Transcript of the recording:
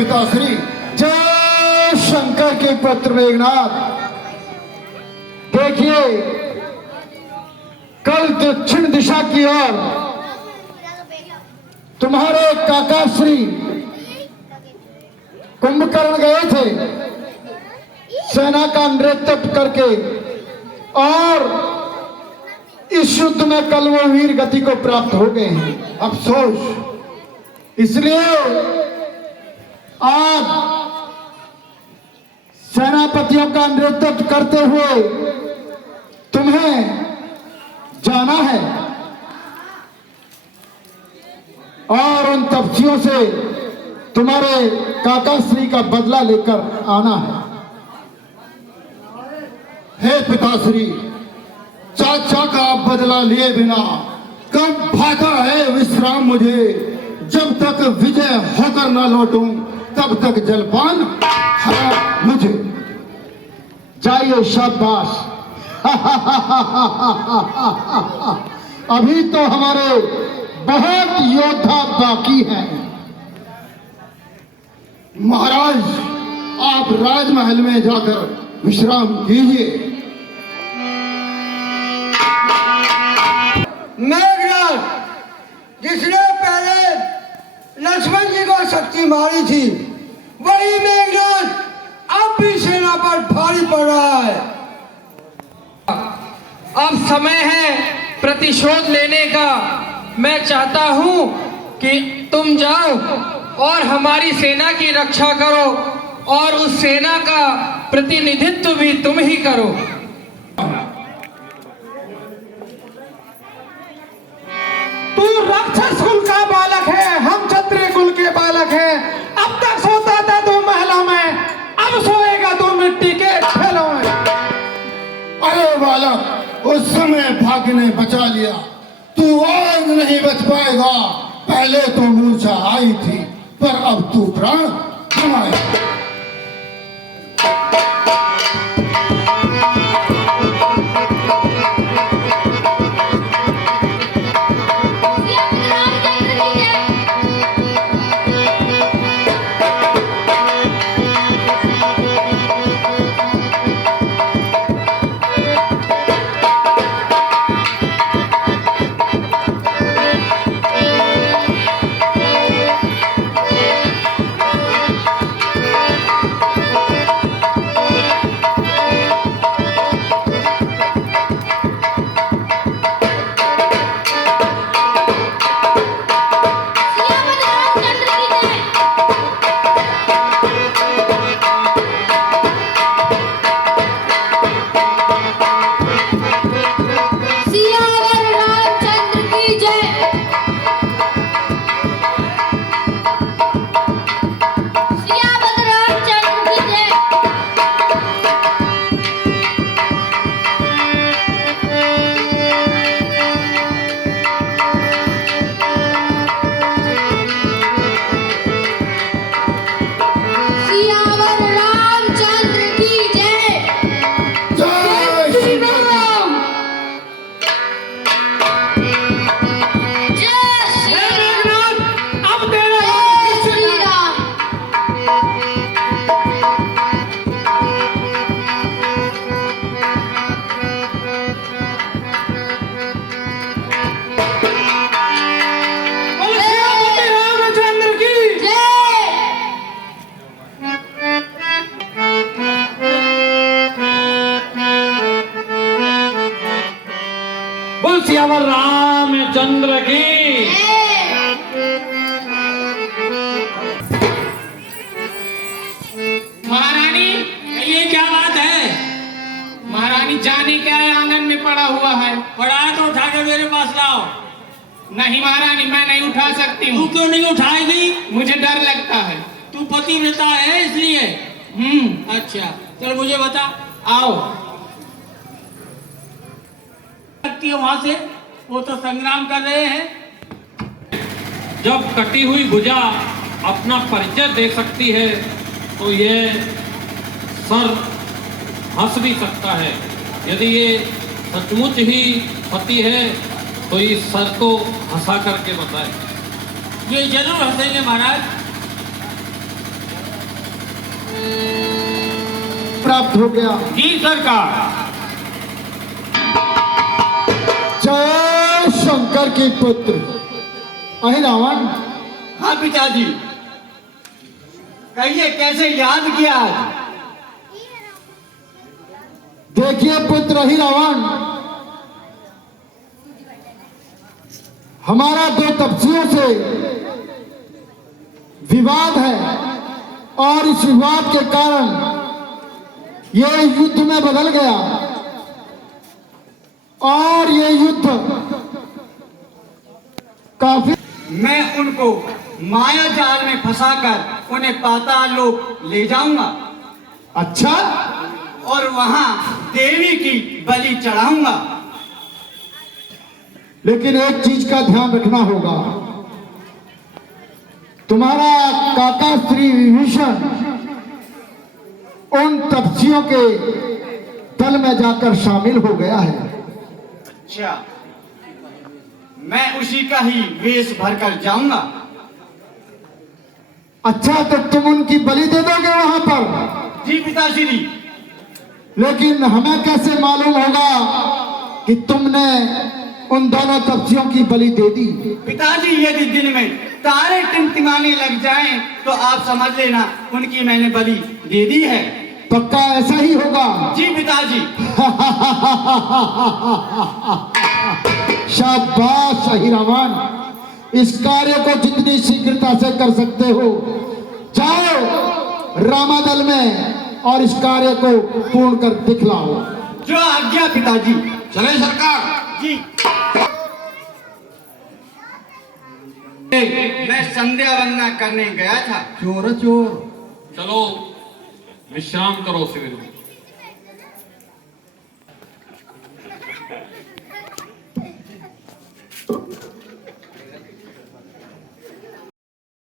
पिताश्री। जय शंकर के पुत्र मेघनाथ। देखिए, कल दक्षिण दिशा की ओर तुम्हारे काका श्री कुंभकर्ण गए थे सेना का नेतृत्व करके, और इस युद्ध में कल वो वीर गति को प्राप्त हो गए हैं। अफसोस इसलिए आज सेनापतियों का नेतृत्व करते हुए तुम्हें जाना है और उन तपस्वियों से तुम्हारे काका श्री का बदला लेकर आना है। हे पिताश्री, चाचा का बदला लिए बिना कब भाता है विश्राम मुझे। जब तक विजय होकर न लौटूं तब तक जलपान हरा मुझे। जाइए, शाबाश। अभी तो हमारे बहुत योद्धा बाकी हैं। महाराज, आप राजमहल में जाकर विश्राम कीजिए। मेघनाथ, जिसने पहले लक्ष्मण जी को शक्ति मारी थी, वही मेघनाथ अब भी सेना पर भारी पड़ रहा है। अब समय है प्रतिशोध लेने का। मैं चाहता हूं कि तुम जाओ और हमारी सेना की रक्षा करो, और उस सेना का प्रतिनिधित्व भी तुम ही करो। तू राक्षस कुल का बालक है, हम क्षत्रिय कुल के बालक हैं। अब तक सोता था तू महलों में, अब सोएगा तू मिट्टी के ठेलों में। अरे बालक, उस समय भाग्य ने बचा लिया, तू आज नहीं बच पाएगा। पहले तो मूर्छा आई थी, पर अब तू प्राण गंवाएगा। सियावर रामचंद्र की। महारानी, ये क्या बात है? महारानी, जाने क्या है, आंगन में पड़ा हुआ है। पड़ा है तो उठा के मेरे पास लाओ। नहीं महारानी, मैं नहीं उठा सकती हूँ। तू क्यों नहीं उठाएगी? मुझे डर लगता है। तू पतिव्रता है इसलिए। अच्छा, चल मुझे बता। आओ। वहां से वो तो संग्राम कर रहे हैं। जब कटी हुई भुजा अपना परिचय दे सकती है तो ये सर हंस भी सकता है। यदि ये सचमुच ही पति है तो इस सर को हंसा करके बताए। ये जरूर हंसेंगे महाराज। प्राप्त हो गया। जी सरकार। जय शंकर के पुत्र अहिरावण। हाँ पिताजी, कहिए कैसे याद किया आज? देखिए पुत्र अहिरावण, हमारा दो तपस्वियों से विवाद है और इस विवाद के कारण यह युद्ध में बदल गया और ये युद्ध काफी। मैं उनको माया जाल में फंसाकर उन्हें पाताल लोक ले जाऊंगा अच्छा, और वहां देवी की बलि चढ़ाऊंगा। लेकिन एक चीज का ध्यान रखना होगा, तुम्हारा काका श्री विभीषण उन तपस्वियों के दल में जाकर शामिल हो गया है। अच्छा, मैं उसी का ही वेश भरकर जाऊंगा। अच्छा, तो तुम उनकी बलि दे दोगे वहां पर? जी पिताश्री। लेकिन हमें कैसे मालूम होगा कि तुमने उन दोनों तपस्वियों की बलि दे दी? पिताजी, यदि दिन में तारे टिमटिमाने लग जाएं तो आप समझ लेना उनकी मैंने बलि दे दी है। पक्का ऐसा ही होगा? जी पिताजी। शाबाश अहिरावण, इस कार्य को जितनी शीघ्रता से कर सकते हो जाओ रामादल में और इस कार्य को पूर्ण कर दिखलाओ। जो आज्ञा पिताजी। चले सरकार। जी। मैं संध्या वंदना करने गया था। चोर चोर। चलो विश्राम करो शिविर में।